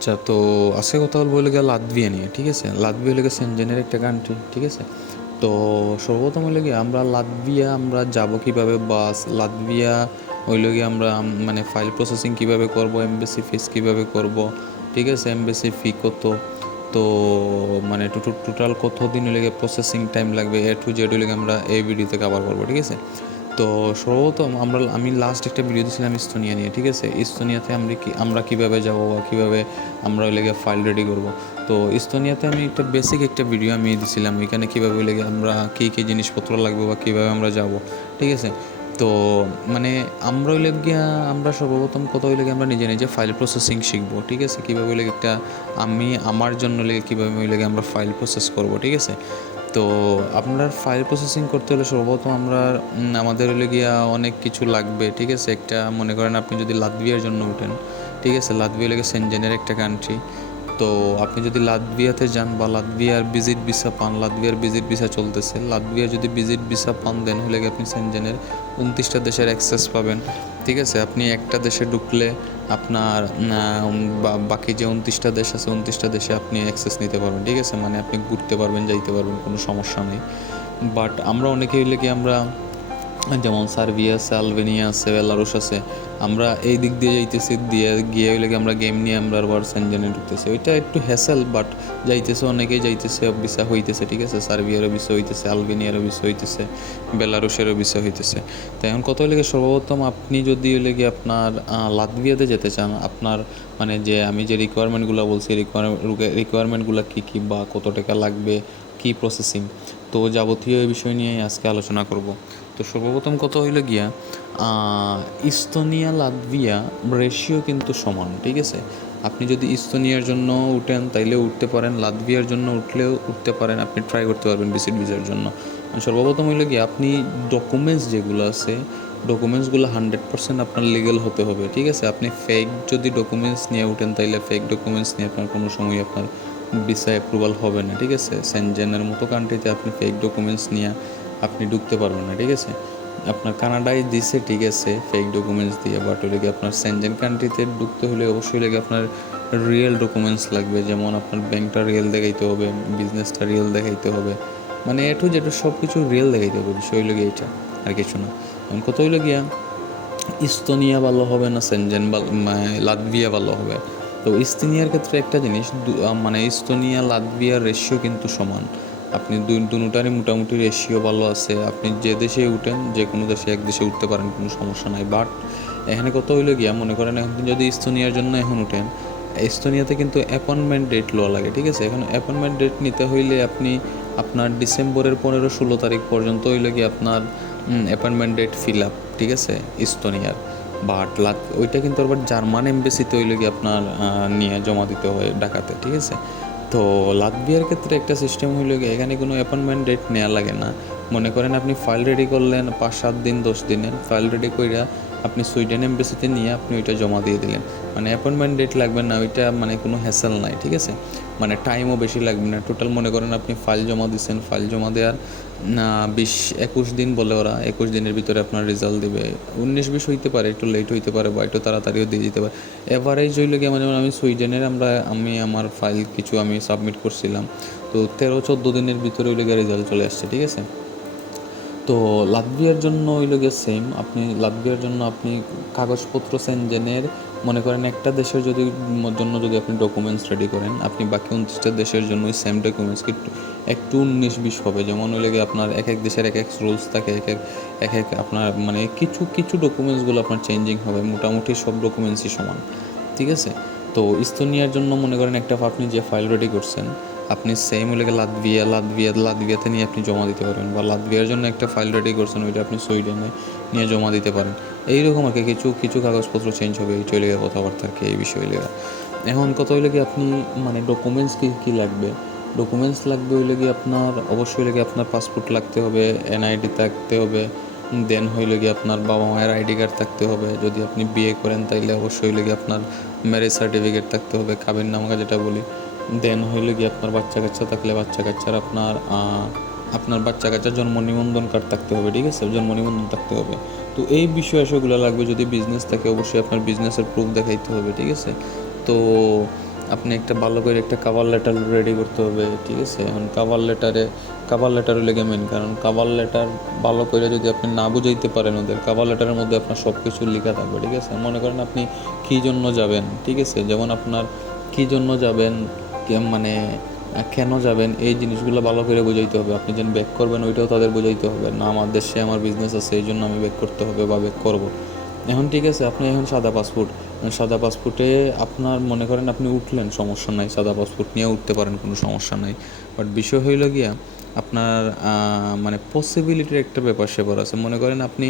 আচ্ছা, তো আজকে কথা বলবো হলো গিয়ে লাতভিয়া নিয়ে। ঠিক আছে, লাতভিয়া হলো গিয়ে সেনজেনের একটা কান্ট্রি। ঠিক আছে, তো সর্বপ্রথম হলো গিয়ে আমরা লাতভিয়া আমরা যাব কিভাবে, বাস লাতভিয়া হইলো গিয়ে আমরা মানে ফাইল প্রসেসিং কিভাবে করব, এমবেসি ফিস কিভাবে করব। ঠিক আছে, এমবেসি ফি কত, তো মানে টোটাল কত দিন হলে গিয়ে প্রসেসিং টাইম লাগবে, A to Z হলে গিয়ে আমরা এই ভিডিওতে কভার করবো। ঠিক আছে, তো সর্বপ্রথম আমি লাস্ট একটা ভিডিও দিয়েছিলাম ইস্তোনিয়া নিয়ে। ঠিক আছে, ইস্তোনিয়াতে আমরা কীভাবে যাবো বা কীভাবে আমরা ওই লেগে ফাইল রেডি করব। তো ইস্তোনিয়াতে আমি একটা বেসিক একটা ভিডিও আমি দিছিলাম, এখানে কীভাবে ওই লেগে আমরা কী কী জিনিসপত্র লাগবে বা কীভাবে আমরা যাব। ঠিক আছে, তো মানে আমরা ওই লেগে আমরা সর্বপ্রথম কত ওই লেগে আমরা নিজে নিজে ফাইল প্রসেসিং শিখবো। ঠিক আছে, কীভাবে ওই লেগে একটা আমার জন্য লেগে কীভাবে ওই লেগে আমরা ফাইল প্রসেস করব। ঠিক আছে, তো আপনার ফাইল প্রসেসিং করতে হলে সর্বপ্রথম আমাদের হলে গিয়া অনেক কিছু লাগবে। ঠিক আছে, একটা মনে করেন আপনি যদি লাতভিয়ার জন্য উঠেন। ঠিক আছে, লাতভিয়া লেগে সেনজেনের একটা কান্ট্রি। তো আপনি যদি লাতভিয়াতে যান বা লাতভিয়ার ভিজিট ভিসা পান, লাতভিয়ার ভিজিট ভিসা চলতেছে, লাতভিয়ার যদি ভিজিট ভিসা পান দেন হলে গিয়ে আপনি সেনজেনের 29টা দেশের অ্যাক্সেস পাবেন। ঠিক আছে, আপনি একটা দেশে ঢুকলে আপনার বাকি যে 29টা দেশ আছে 29টা দেশে আপনি অ্যাক্সেস নিতে পারবেন। ঠিক আছে, মানে আপনি ঘুরতে পারবেন, যাইতে পারবেন, কোনো সমস্যা নেই। বাট আমরা অনেকেই হলে কি আমরা যেমন সার্বিয়া আছে, আলবেনিয়া আছে, বেলারুশ আছে, আমরা এই দিক দিয়ে যাইতেছি, গিয়ে হইলে কি আমরা গেম নিয়ে আমরা আবার সেনজেনে ঢুকতেছি। ওইটা একটু হ্যাসেল, বাট যাইতেছে, অনেকেই যাইতেছে, ভিসা হইতেছে। ঠিক আছে, সার্বিয়ারও ভিসা হইতেছে, আলবেনিয়ারও ভিসা হইতেছে, বেলারুশেরও ভিসা হইতেছে। তো এখন কত হইলে সর্বপ্রথম আপনি যদি হইলে কি আপনার লাতভিয়াতে যেতে চান, আপনার মানে যে আমি যে রিকোয়ারমেন্টগুলো বলছি, রিকোয়ারমেন্টগুলো কী কী বা কত টাকা লাগবে, কী প্রসেসিং, তো যাবতীয় এই বিষয় নিয়ে আজকে আলোচনা করব। তো সর্বপ্রথম কথা হইল গিয়া ইস্তোনিয়া লাতভিয়া রেশিও কিন্তু সমান। ঠিক আছে, আপনি যদি ইস্তোনিয়ার জন্য উঠেন তাইলে উঠতে পারেন, লাতভিয়ার জন্য উঠলেও উঠতে পারেন, আপনি ট্রাই করতে পারবেন ভিজিট ভিসার জন্য। সর্বপ্রথম হইল গিয়ে আপনি ডকুমেন্টস যেগুলো আছে, ডকুমেন্টসগুলো 100% আপনার লিগেল হতে হবে। ঠিক আছে, আপনি ফেক যদি ডকুমেন্টস নিয়ে উঠেন তাইলে ফেক ডকুমেন্টস নিয়ে আপনার কোনো সময় আপনার ভিসা অ্যাপ্রুভাল হবে না। ঠিক আছে, সেনজেনের মতো কান্ট্রিতে আপনি ফেক ডকুমেন্টস নিয়ে আপনি ঢুকতে পারবেন না। ঠিক আছে, আপনার কানাডায় দিছে, ঠিক আছে, ফেক ডকুমেন্টস দিয়ে, বাট ওই লেগে আপনার সেনজেন কান্ট্রিতে ঢুকতে হলে অবশ্যই লেগে আপনার রিয়েল ডকুমেন্টস লাগবে। যেমন আপনার ব্যাংকটা রিয়েল দেখাইতে হবে, বিজনেসটা রিয়েল দেখাইতে হবে, মানে যেটা সব কিছু রিয়েল দেখাইতে হবে। বিষয় লেগে এটা আর কিছু না। এখন কত হইল গিয়া ইস্তোনিয়া ভালো হবে না সেনজেন লাতভিয়া ভালো হবে। তো ইস্তোনিয়ার ক্ষেত্রে একটা জিনিস, মানে ইস্তোনিয়া লাতভিয়ার রেশিও কিন্তু সমান। আপনি দুটারই মোটামুটি রেশিও ভালো আছে। আপনি যে দেশে উঠেন, যে কোনো দেশে এক দেশে উঠতে পারেন, কোনো সমস্যা নাই। বাট এখানে কত হইলো গিয়া, মনে করেন এখন যদি ইস্তোনিয়ার জন্য এখন উঠেন, এস্তোনিয়াতে কিন্তু অ্যাপয়েন্টমেন্ট ডেট লওয়া লাগে। ঠিক আছে, এখন অ্যাপয়েন্টমেন্ট ডেট নিতে হইলে আপনি আপনার ডিসেম্বরের 15-16 তারিখ পর্যন্ত হইলে গিয়ে আপনার অ্যাপয়েন্টমেন্ট ডেট ফিল আপ। ঠিক আছে, ইস্তোনিয়ার। বাট ওইটা কিন্তু আবার জার্মান এমবেসিতে হইলে গিয়ে আপনার নিয়ে জমা দিতে হয় ঢাকাতে। ঠিক আছে, তো লাতভিয়ার ক্ষেত্রে একটা সিস্টেম হইলো গিয়ে এখানে কোনো অ্যাপয়েন্টমেন্ট ডেট নেওয়া লাগে না। মনে করেন আপনি ফাইল রেডি করলেন 5-7 দিন 10 দিনের ফাইল রেডি কইরা আপনি সুইডেন এমবেসিতে নিয়ে আপনি ওইটা জমা দিয়ে দিলেন, মানে অ্যাপয়েন্টমেন্ট ডেট লাগবে না, ওইটা মানে কোনো হ্যাসেল নাই। ঠিক আছে, মানে টাইমও বেশি লাগবে না। টোটাল মনে করেন আপনি ফাইল জমা দিচ্ছেন, ফাইল জমা দেওয়ার 20-21 দিন বলে ওরা, 21 দিনের ভিতরে আপনার রেজাল্ট দেবে। 19-20 হইতে পারে, একটু লেট হইতে পারে বা একটু তাড়াতাড়িও দিয়ে দিতে পারে। এভারেজ হইলে গিয়ে মানে আমি সুইডেনের আমি আমার ফাইল কিছু আমি সাবমিট করছিলাম, তো 13-14 দিনের ভিতরে হইলে গিয়ে রেজাল্ট চলে আসছে। ঠিক আছে, তো লাতভিয়ার জন্য হইল গিয়ে সেম। আপনি লাতভিয়ার জন্য আপনি কাগজপত্র সেনজেনের মনে করেন একটা দেশের জন্য যদি আপনি ডকুমেন্টস রেডি করেন, আপনি বাকি 29টা দেশের জন্য ওই সেম ডকুমেন্টস একটু 19-20 হবে। যেমন হইলে গিয়ে আপনার এক এক দেশের এক এক রুলস থাকে, এক এক আপনার মানে কিছু কিছু ডকুমেন্টসগুলো আপনার চেঞ্জিং হবে, মোটামুটি সব ডকুমেন্টসই সমান। ঠিক আছে, তো ইস্তোনিয়ার জন্য মনে করেন একটা আপনি যে ফাইল রেডি করছেন, আপনি সেম হলে লাতভিয়াতে নিয়ে আপনি জমা দিতে পারবেন, বা লাতভিয়ার জন্য একটা ফাইল রেডি করছেন, ওইটা আপনি সুইডেনে নিয়ে জমা দিতে পারেন। এইরকম আর কি কিছু কিছু কাগজপত্র চেঞ্জ হবে, এই চলে গেলে কথাবার্তা আর কি এই বিষয় লেগে। এখন কত হইলে কি আপনি মানে ডকুমেন্টস কী কী লাগবে, ডকুমেন্টস লাগবে হইলে কি আপনার অবশ্যই হইলে কি আপনার পাসপোর্ট লাগতে হবে, এনআইডি থাকতে হবে, দেন হইলে গিয়ে আপনার বাবা মায়ের আইডি কার্ড থাকতে হবে। যদি আপনি বিয়ে করেন তাইলে অবশ্যই হইলে গিয়ে আপনার ম্যারেজ সার্টিফিকেট থাকতে হবে, কাবিন নামা যেটা বলি। দেন হইলে গিয়ে আপনার বাচ্চা কাচ্চা থাকলে বাচ্চা কাচ্চার আপনার বাচ্চা কাচ্চার জন্ম নিবন্ধন কার্ড থাকতে হবে। ঠিক আছে, জন্ম নিবন্ধন থাকতে হবে। তো এই বিষয় আসলে লাগবে। যদি বিজনেস থাকে অবশ্যই আপনার বিজনেসের প্রুফ দেখাইতে হবে। ঠিক আছে, তো আপনি একটা ভালো করে একটা কাভার লেটার রেডি করতে হবে, ঠিক আছে? এখন কাভার লেটার হলে গিয়ে মেন, কারণ কাভার লেটার ভালো করে যদি আপনি না বুঝাইতে পারেন ওদের, কাভার লেটারের মধ্যে আপনার সব কিছু লেখা থাকবে, ঠিক আছে? মনে করেন আপনি কী জন্য যাবেন, ঠিক আছে? যেমন আপনার কী জন্য যাবেন, মানে কেন যাবেন, এই জিনিসগুলো ভালো করে বোঝাইতে হবে। আপনি যেন ব্যাক করবেন ওইটাও তাদের বোঝাইতে হবে, না আমার দেশে আমার বিজনেস আছে এই জন্য আমি ব্যাক করতে হবে বা ব্যাক করবো। এখন ঠিক আছে, আপনি এখন সাদা পাসপোর্টে আপনার মনে করেন আপনি উঠলেন, সমস্যা নাই, সাদা পাসপোর্ট নিয়ে উঠতে পারেন, কোনো সমস্যা নাই। বাট বিষয় হইল গিয়া আপনার মানে পসিবিলিটির একটা ব্যাপার স্যাপার আছে। মনে করেন আপনি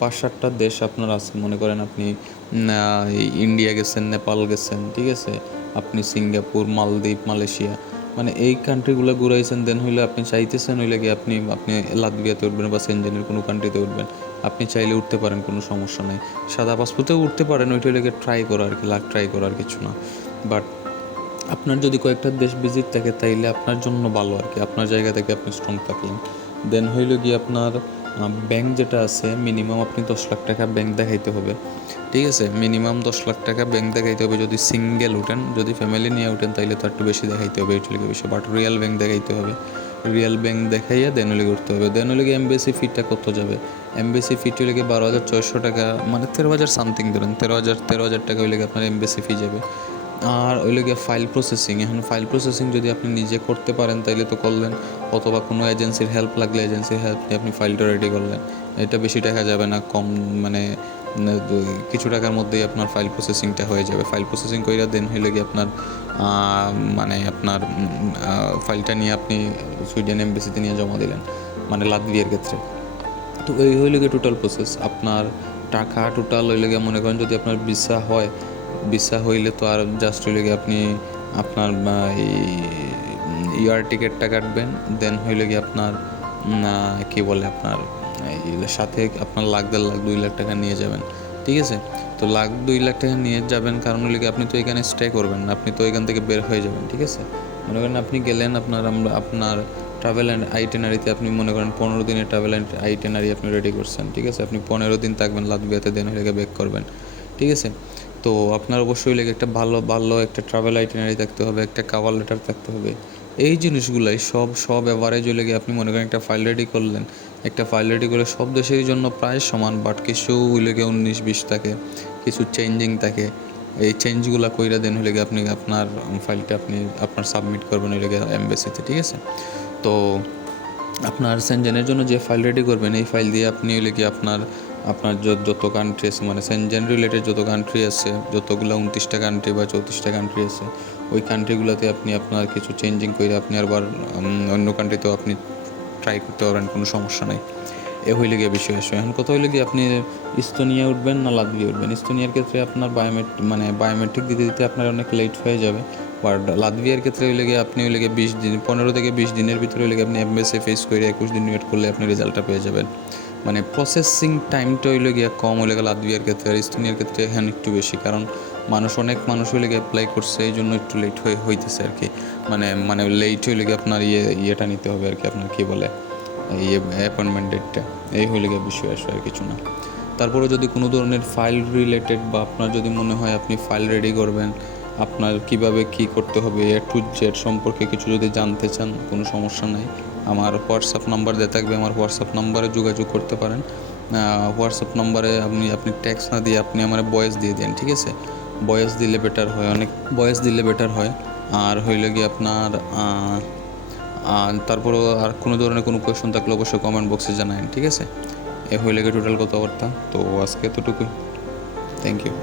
5-7টা দেশ আপনার আছে, মনে করেন আপনি ইন্ডিয়া গেছেন, নেপাল গেছেন, ঠিক আছে? আপনি সিঙ্গাপুর, মালদ্বীপ, মালয়েশিয়া, মানে এই কান্ট্রিগুলো ঘুরাইছেন। দেন হইলে আপনি চাইতেছেন হইলে গিয়ে আপনি লাতভিয়াতে উঠবেন বা সেনজেনের কোনো কান্ট্রিতে উঠবেন, আপনি চাইলে উঠতে পারেন, কোনো সমস্যা নেই। সাদা পাসপোর্টেও উঠতে পারেন, ওইটা হলে ট্রাই করা আর কি, ট্রাই করার কিছু না। বাট আপনার যদি কয়েকটা দেশ ভিজিট থাকে তাইলে আপনার জন্য ভালো আর কি, আপনার জায়গা থেকে আপনি স্ট্রং থাকলেন। দেন হইল গিয়ে আপনার ব্যাংক যেটা আছে, মিনিমাম আপনি 10 লাখ টাকা ব্যাংক দেখাইতে হবে, ঠিক আছে? মিনিমাম 10 লাখ টাকা ব্যাংক দেখাইতে হবে। যদি সিঙ্গেল উঠেন, যদি ফ্যামিলি নিয়ে উঠেন তাইলে তো একটু বেশি দেখাইতে হবে, এটা লিখে বেশি। বাট রিয়েল ব্যাংক দেখাইতে হবে, রিয়েল ব্যাংক দেখাইয়া দেন হলে করতে হবে। দেন হলে গিয়ে এমবেসি ফিটা কত যাবে, এমবেসি ফিট হলে গিয়ে 12,600 টাকা, মানে 13,000 সামথিং ধরেন, 13,000 টাকা হইলে গিয়ে আপনার এমবেসি ফি যাবে। আর ওই গিয়ে ফাইল প্রসেসিং, এখন ফাইল প্রসেসিং যদি আপনি নিজে করতে পারেন তাইলে তো করলেন, অথবা কোনো এজেন্সির হেল্প লাগলে এজেন্সির হেল্প নিয়ে আপনি ফাইলটা রেডি করলেন। এটা বেশি টাকা যাবে না, কম মানে কিছু টাকার মধ্যেই আপনার ফাইল প্রসেসিংটা হয়ে যাবে। ফাইল প্রসেসিং কইরা দেন হইলে গিয়ে আপনার মানে আপনার ফাইলটা নিয়ে আপনি সুইডেন এমবেসিতে নিয়ে জমা দিলেন, মানে লাতভিয়ার ক্ষেত্রে। তো এই হইলে গিয়ে টোটাল প্রসেস আপনার টাকা টোটাল হইলে গিয়ে, মনে করেন যদি আপনার ভিসা হয়, ভিসা হইলে তো আর জাস্ট হইলে গিয়ে আপনি আপনার এয়ার টিকিটটা কাটবেন। দেন হইলে গিয়ে আপনার কী বলে আপনার সাথে আপনার 1,50,000 2 লাখ টাকা নিয়ে যাবেন, ঠিক আছে? তো 1,00,000 2 লাখ টাকা নিয়ে যাবেন, কারণ হলে কি আপনি তো এখানে স্টে করবেন না, আপনি তো এখান থেকে বের হয়ে যাবেন, ঠিক আছে? মনে করেন আপনি গেলেন, আপনার ট্রাভেল অ্যান্ড আইটেনারিতে আপনি মনে করেন 15 দিনের ট্রাভেল অ্যান্ড আইটেনারি আপনি রেডি করছেন, ঠিক আছে? আপনি 15 দিন থাকবেন লাতভিয়াতে, দেন হলে ব্যাক করবেন, ঠিক আছে? তো আপনার অবশ্যই লেগে একটা ভালো একটা ট্রাভেল আইটেনারি থাকতে হবে, একটা কাভার লেটার থাকতে হবে। এই জিনিসগুলাই সব এভারেজ হলে গিয়ে আপনি মনে করেন একটা ফাইল রেডি করলেন, একটা ফাইল রেডি করলে সব দেশের জন্য প্রায় সমান, বাট কিছু হইলে গিয়ে 19-20 থাকে, কিছু চেঞ্জিং থাকে। এই চেঞ্জগুলো কইরা দেন হলে গিয়ে আপনি আপনার ফাইলটা আপনার সাবমিট করবেন হইলে গিয়ে এমবেসিতে, ঠিক আছে? তো আপনার সেনজেনের জন্য যে ফাইল রেডি করবেন, এই ফাইল দিয়ে আপনি হলে কি আপনার যত কান্ট্রি আছে, মানে সেনজেন রিলেটেড যত কান্ট্রি আছে, যতগুলো 29টা কান্ট্রি বা 34টা কান্ট্রি আছে, ওই কান্ট্রিগুলোতে আপনি আপনার কিছু চেঞ্জিং করে আপনি আবার অন্য কান্ট্রিতেও আপনি ট্রাই করতে পারবেন, কোনো সমস্যা নাই। এ হইলে গিয়ে বিষয় আসে। এখন কথা হইলে কি আপনি ইস্তোনিয়া উঠবেন না লাতভিয়া উঠবেন? ইস্তোনিয়ার ক্ষেত্রে আপনার বায়োমেট্রিক দিতে দিতে আপনার অনেক লেট হয়ে যাবে। বাট লাতভিয়ার ক্ষেত্রে হইলে গিয়ে আপনি হইলে গিয়ে 20 দিন, 15 থেকে 20 দিনের ভিতরে হইলে গিয়ে আপনি এমবেসি ফেস করে 21 দিন ওয়েট করলে আপনি রেজাল্টটা পেয়ে যাবেন। মানে প্রসেসিং টাইমটা হইলে গিয়ে কম হইলে গিয়ে লাতভিয়ার ক্ষেত্রে, আর ইস্তোনিয়ার ক্ষেত্রে এখানে একটু বেশি, কারণ অনেক মানুষ হইলে গিয়ে অ্যাপ্লাই করছে, এই জন্য একটু লেট হইতেছে আর কি। মানে লেট হইলে গিয়ে আপনার ইয়েটা নিতে হবে আর কি, আপনার কী বলে অ্যাপয়েন্টমেন্ট ডেটটা। এই হইলে গিয়ে বিষয় আসে, আর কিছু না। তারপরে যদি কোনো ধরনের ফাইল রিলেটেড বা আপনার যদি মনে হয় আপনি ফাইল রেডি করবেন, আপনার কিভাবে কি করতে হবে A to Z সম্পর্কে কিছু যদি জানতে চান, কোনো সমস্যা নাই, আমার হোয়াটসঅ্যাপ নাম্বার দেওয়া থাকবে, আমার হোয়াটসঅ্যাপ নাম্বারে যোগাযোগ করতে পারেন। হোয়াটসঅ্যাপ নাম্বারে আপনি টেক্সট না দিয়ে আপনি আমার ভয়েস দিয়ে দেন, ঠিক আছে? ভয়েস দিলে বেটার হয়, অনেক ভয়েস দিলে বেটার হয়। আর হইলে গিয়ে আপনার তারপরও আর কোনো ধরনের কোনো কোয়েশন থাকলে অবশ্যই কমেন্ট বক্সে জানাবেন, ঠিক আছে? এ হইলে গিয়ে টোটাল কথাবার্তা। তো আজকে এতটুকুই, থ্যাংক ইউ।